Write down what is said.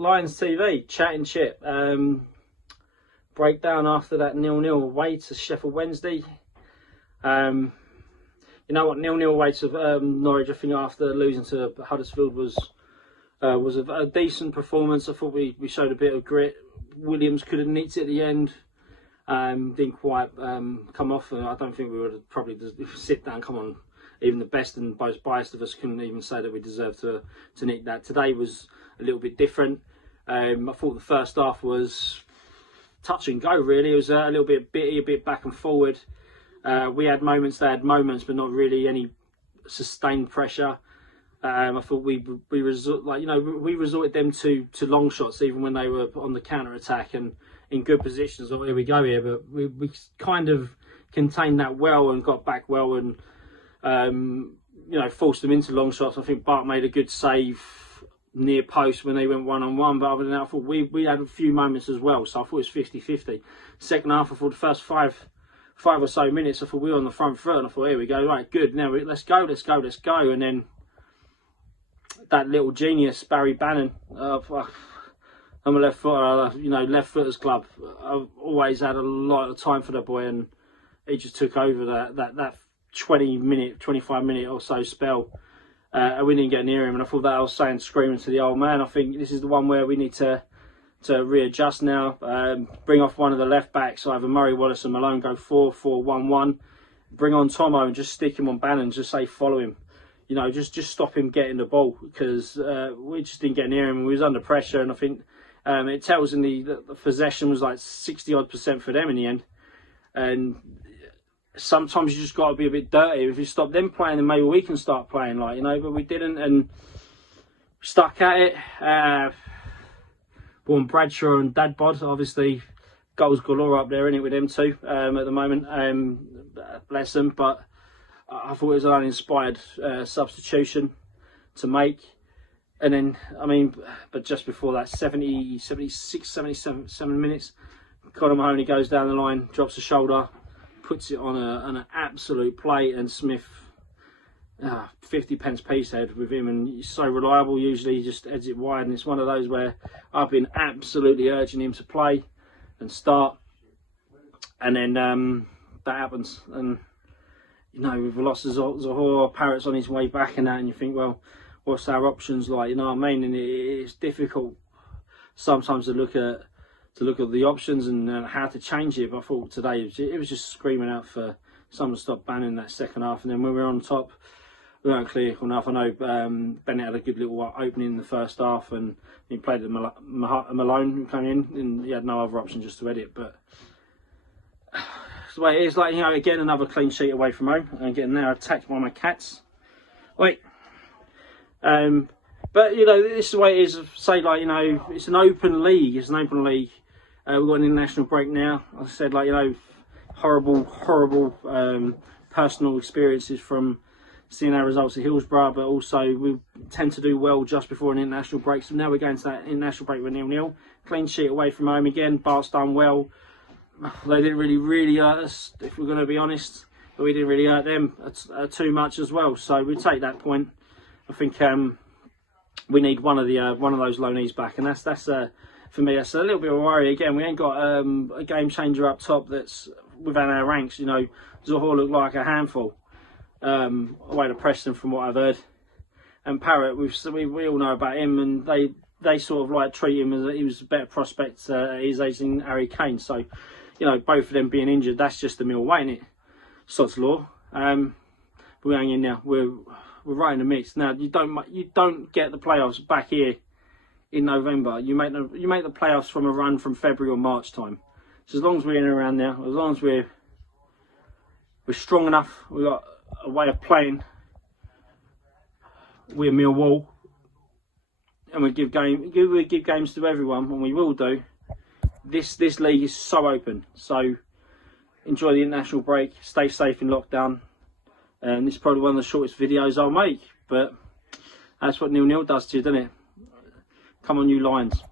Lions TV, chatting Chit. Breakdown after that 0-0 away to Sheffield Wednesday. You know what, 0-0 away to Norwich, I think after losing to Huddersfield was a decent performance. I thought we showed a bit of grit. Williams could have nicked it at the end. Didn't quite come off. I don't think we would have probably sit down. Come on, even the best and most biased of us couldn't even say that we deserved to nick that. Today was a little bit different. I thought the first half was touch and go. Really, it was a little bit bitty, a bit back and forward. We had moments, they had moments, but not really any sustained pressure. I thought we resorted them to long shots even when they were on the counter attack and in good positions. Oh, here we go here, but we kind of contained that well and got back well and forced them into long shots. I think Bart made a good save near post when they went one-on-one, but other than that I thought we had a few moments as well, so I thought it was 50-50. Second half, I thought the first five or so minutes I thought we were on the front foot and I thought here we go, right, good, now let's go, and then that little genius Barry Bannon, I'm a left footer, left footers club. I've always had a lot of time for that boy, and he just took over that 25 minute or so spell. And we didn't get near him, and I thought that I was saying, screaming to the old man, I think this is the one where we need to readjust now. Bring off one of the left backs, either Murray, Wallace and Malone, go 4-4-1-1. Bring on Tomo and just stick him on Bannon, just say follow him. Just stop him getting the ball, because we just didn't get near him and we was under pressure, and I think it tells in the possession was like 60-odd% for them in the end. And sometimes you just got to be a bit dirty. If you stop them playing, then maybe we can start playing, but we didn't, and stuck at it. Born Bradshaw and Dadbod, obviously goals galore up there, innit, with them two at the moment. Bless them, but I thought it was an uninspired substitution to make. And then, but just before that, 76, 77 minutes, Conor Mahoney goes down the line, drops the shoulder, puts it on an absolute plate, and Smith, 50 pence piece head with him, and he's so reliable. Usually he just heads it wide, and it's one of those where I've been absolutely urging him to play and start, and then that happens, and we've lost Zohor, Parrott's on his way back and that, and you think, well, what's our options like? You know what I mean? And it's difficult sometimes to look at the options and how to change it. But I thought today it was just screaming out for someone to stop Bannon in that second half. And then when we were on top, we weren't clinical enough. I know Bennett had a good little opening in the first half, and he played with Malone who came in, and he had no other option just to edit. But it's the way it is. Again, another clean sheet away from home, and getting now attacked by my cats. Wait. But this is the way it is. Say it's an open league. It's an open league. We've got an international break now. As I said, horrible personal experiences from seeing our results at Hillsborough, but also we tend to do well just before an international break. So now we're going to that international break with 0-0. Clean sheet away from home again. Bart's done well. They didn't really hurt us, if we're going to be honest, but we didn't really hurt them too much as well. So we take that point. I think we need one of those loanees back, and that's for me, that's a little bit of a worry. Again, we ain't got a game changer up top that's within our ranks. Zohor looked like a handful away to Preston from what I've heard, and Parrott, we all know about him, and they sort of treat him as he was a better prospect at his age than Harry Kane. So both of them being injured, that's just the mill way, innit? Sod's law. But we're hanging in now. We're right in the mix now. You don't get the playoffs back here in November. You make the playoffs from a run from February or March time. So as long as we're in and around there, as long as we're strong enough, we've got a way of playing. We're Millwall, and we give games to everyone, and we will do. This league is so open. So enjoy the international break. Stay safe in lockdown. And this is probably one of the shortest videos I'll make, but that's what 0-0 does to you, doesn't it? Come on, you Lions.